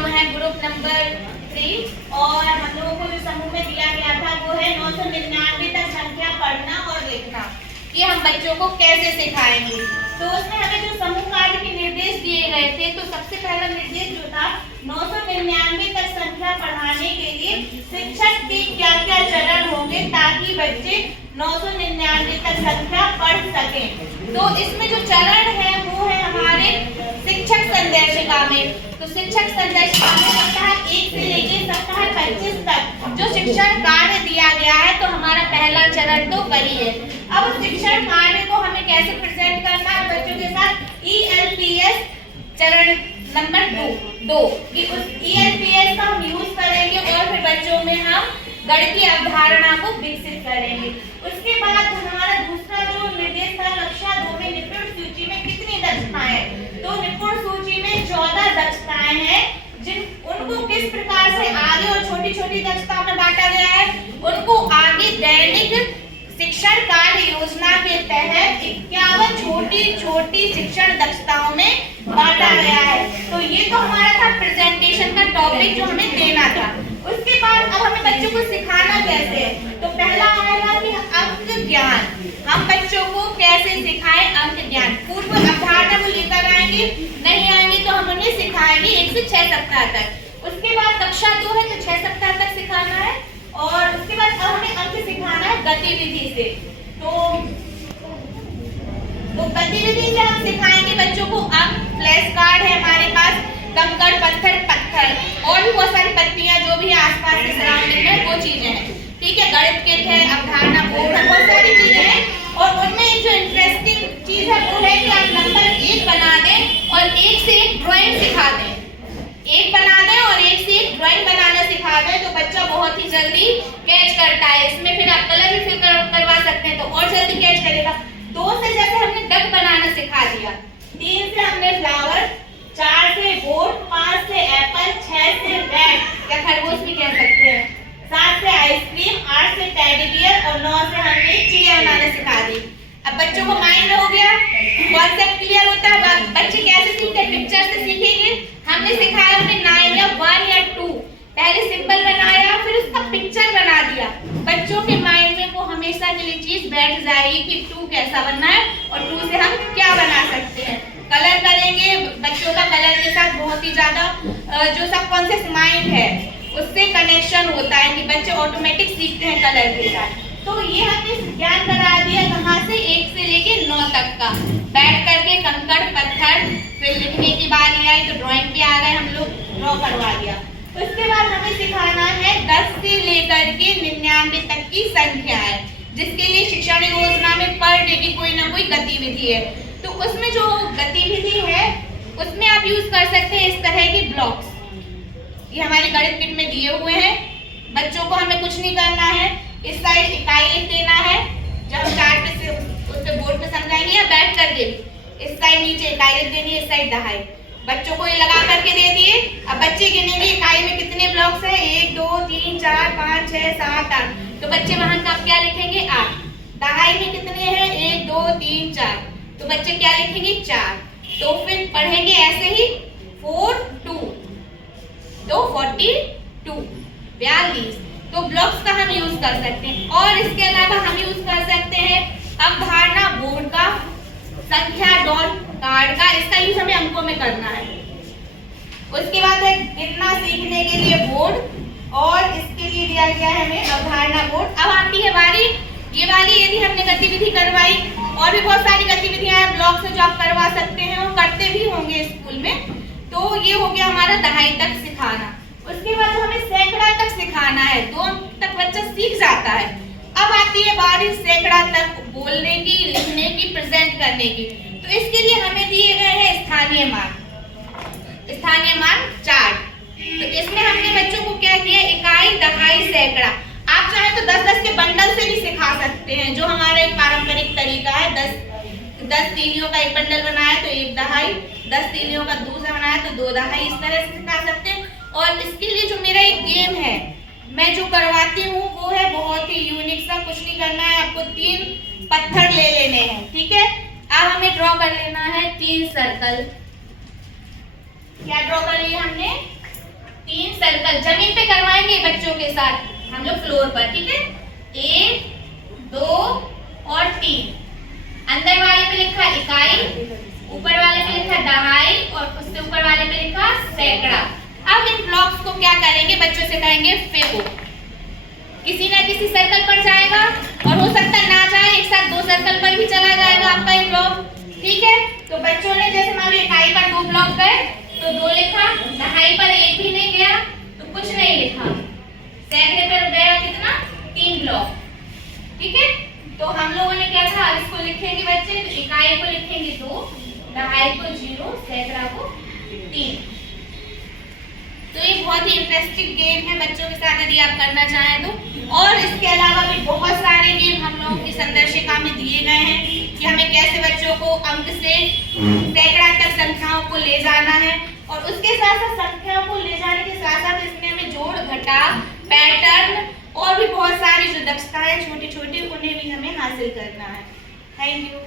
हम हैं group number 3 और हम लोगों को जो समूह में दिया गया था वो है 999 तक संख्या पढ़ना और लिखना। ये हम बच्चों को कैसे सिखाएंगे। तो उसमें हमें जो समूह कार्य के निर्देश दिए गए थे, तो सबसे पहला निर्देश जो था 999 तक संख्या पढ़ाने के लिए शिक्षक के क्या क्या चरण होंगे ताकि बच्चे 999 तक संख्या पढ़ सकें। तो इसमें जो चरण है वो है हमारे शिक्षक संदेशिका में। तो शिक्षक संदेशिका में सप्ताह 1 से लेकर सप्ताह 25 तक जो शिक्षण कार्य दिया गया है, तो हमारा पहला चरण तो वही है। अब शिक्षण कार्य को हमें कैसे प्रेजेंट करना है बच्चों के साथ, ELPS चरण नंबर 2 कि उस ELPS का हम यूज करेंगे और फिर बच्चों में हम गणितीय अवधारणा को विकसित करेंगे। उसके बाद हमारा दूसरा जो निर्देश था कक्षा 2 में निपुण सूची में कितनी दक्षताएं हैं, तो निपुण सूची में 14 दक्षताएं हैं जिन उनको किस प्रकार से आगे और छोटी छोटी दक्षताओं में बांटा गया है, उनको आगे दैनिक शिक्षण कार्य योजना के तहत 51 छोटी छोटी शिक्षण दक्षताओं में बांटा गया है। तो ये तो हमारा था प्रेजेंटेशन का टॉपिक जो हमें देना था। उसके बाद अब हमें बच्चों को सिखाना कैसे है, तो पहला आएगा कि अंक ज्ञान। हम बच्चों को कैसे सिखाएं अंक ज्ञान। पूर्व अवधारणा को लेकर आएंगे, नहीं आएंगे तो हम उन्हें सिखाएंगे 1 से 6 सप्ताह तक। उसके बाद कक्षा 2 है तो 6 सप्ताह तक सिखाना है। और उसके बाद अब हमें अंक सिखाना है गतिविधि से। तो गतिविधि से हम सिखाएंगे बच्चों को अंक, फ्लैश कार्ड है हमारे पास, कंकड़ पत्थर और भी बहुत सारी पत्तियां जो भी आसपास के सराउंडिंग में वो चीजें हैं, ठीक है। गणित किट है, अवधारणा बोर्ड है, बहुत सारी चीजें हैं। और उनमें एक जो इंटरेस्टिंग चीज है वो है कि आप नंबर 1 बना दें और 1 से 1 ड्राइंग सिखा दें। 1 बना दें और 1 से 1 ड्राइंग बनाना सिखा दें तो बच्चा बहुत ही जल्दी कैच करता है। इसमें फिर आप कलर भी फिल करवा सकते हैं तो और जल्दी कैच करेगा। 2 से जैसे हमने डक बनाना सिखा दिया, 3 से हमने फ्लावर, 4 से बोट, 5 से एप्पल, 6 से रैट या खरगोश भी कह सकते हैं, 7 से आइसक्रीम, 8 से टेडी बियर और 9 से हमने चिड़िया बनाना सिखा दी। अब बच्चों को माइंड हो गया, कॉन्सेप्ट क्लियर होता है। बच्चे कैसे सीखते हैं, पिक्चर से सीखेंगे। हमने सिखाया उन्हें 9 या 1 या 2, पहले सिंपल बनाया फिर उसका पिक्चर बना दिया। बच्चों के माइंड में वो हमेशा के लिए चीज बैठ जाएगी कि 2 कैसा बनना है और 2 से हम क्या बना सकते हैं। कलर करेंगे, बच्चों का कलर के साथ बहुत ही ज्यादा जो सबकॉन्शियस माइंड है उससे कनेक्शन होता है कि बच्चे ऑटोमेटिक सीखते हैं कलर के साथ। तो ये हमने ज्ञान करा दिया कहाँ से, 1 से लेके 9 तक का, बैठ करके कंकड़ पत्थर। फिर लिखने की बारी आई तो ड्राइंग पे आ गए, हम लोग ड्रॉ करवा दिया। उसके बाद हमें सिखाना है 10 से लेकर के 99 तक की संख्या है, जिसके लिए शिक्षण योजना में पर डे की कोई ना कोई गतिविधि है। तो उसमें जो गतिविधि है उसमें आप यूज कर सकते हैं इस तरह के ब्लॉक्स। ये हमारे गणित किट में दिए हुए हैं। बच्चों को हमें कुछ नहीं करना है, इस साइड इकाई लिख देना है, जब चार्ट पे से उस पे बोर्ड पे समझाएंगे या बैठ करके भी इस साइड नीचे इकाई लिख देनी है, इस साइड दहाई। बच्चों को ये लगा करके दे दिए। अब बच्चे गिनेंगे इकाई में कितने ब्लॉक्स हैं, 1 2 3 4 5 6 7 8। तो बच्चे वहां का क्या लिखेंगे 8। दहाई में कितने हैं 1 2 3 4, तो बच्चे क्या लिखेंगे 4। तो फिर पढ़ेंगे ऐसे ही 4 2 तो 42 42। तो ब्लॉक्स का हम यूज कर सकते हैं। और इसके अलावा हम यूज कर सकते हैं अवधारणा बोर्ड का, संख्या डॉट कार्ड का। इसका यूज हमें अंकों में करना है। उसके बाद है गिनना सीखने के लिए बोर्ड, और इसके लिए दिया गया है हमें अवधारणा बोर्ड। अब आती है बारी ये वाली, यदि हमने गतिविधि करवाई, और भी बहुत सारी गतिविधियां हैं ब्लॉक से जो आप करवा सकते हैं और करते भी होंगे स्कूल में। तो ये हो गया हमारा दहाई तक सिखाना। उसके बाद हमें सैकड़ा तक सिखाना है, 2 तक बच्चा सीख जाता है। अब आती है बारी सैकड़ा तक बोलने की, लिखने की, प्रेजेंट करने की। तो इसके लिए हमें दिए गए हैं स्थानीय मान 4। तो इसमें हमने बच्चों को क्या किया, इकाई, दहाई, सैकड़ा। आप चाहे तो 10-10 के बंडल से भी सिखा सकते हैं, जो हमारा एक पारंपरिक तरीका है। 10 तीलियों का एक बंडल बनाया तो 1 दहाई, 10 तीलियों का दूसरा बनाया तो 2 दहाई, इस तरह से सिखा सकते हैं। और इसके लिए जो मेरा एक गेम है मैं जो करवाती हूँ वो है बहुत ही यूनिक सा। कुछ नहीं करना है, आपको 3 पत्थर ले लेने हैं, ठीक है। अब हमें ड्रॉ कर लेना है 3 सर्कल। क्या ड्रॉ कर लिया हमने, 3 सर्कल जमीन पे करवाएंगे बच्चों के साथ हम लोग फ्लोर पर, ठीक है। 1 2 और 3। अंदर वाले पे लिखा इकाई, ऊपर वाले पे लिखा दहाई और उससे ऊपर वाले पे लिखा सैकड़ा। अब इन ब्लॉक्स को क्या करेंगे, बच्चों से कहेंगे फेंको। किसी ना किसी सर्कल पर जाएगा और हो सकता ना जाए, एक साथ 2 सर्कल पर भी चला जाएगा आपका ये ब्लॉक, ठीक है। तो बच्चों ने जैसे मान लो इकाई पर 2 ब्लॉक गए तो 2 लिखा, दहाई पर 1 भी नहीं गया तो कुछ नहीं लिखा, सैकड़े पर गया कितना 3 ब्लॉक, ठीक है। तो हम लोगों ने क्या था, इसको लिखेंगे बच्चे, तो इकाई को लिखेंगे 2, दहाई को 0, सैकड़ा को 3। तो ये बहुत ही इंटरेस्टिंग गेम है बच्चों के साथ यदि आप करना चाहें तो। और इसके अलावा भी बहुत सारे गेम हम लोगों की संदर्शिका में दिए गए हैं कि हमें कैसे बच्चों को अंक से सैकड़ा तक संख्याओं को ले जाना है। और उसके साथ साथ संख्याओं को ले जाने के साथ साथ इसमें हमें जोड़ घटाव, पैटर्न और भी बहुत सारी जो दक्षताएं छोटी छोटी उन्हें भी हमें हासिल करना है। Thank you.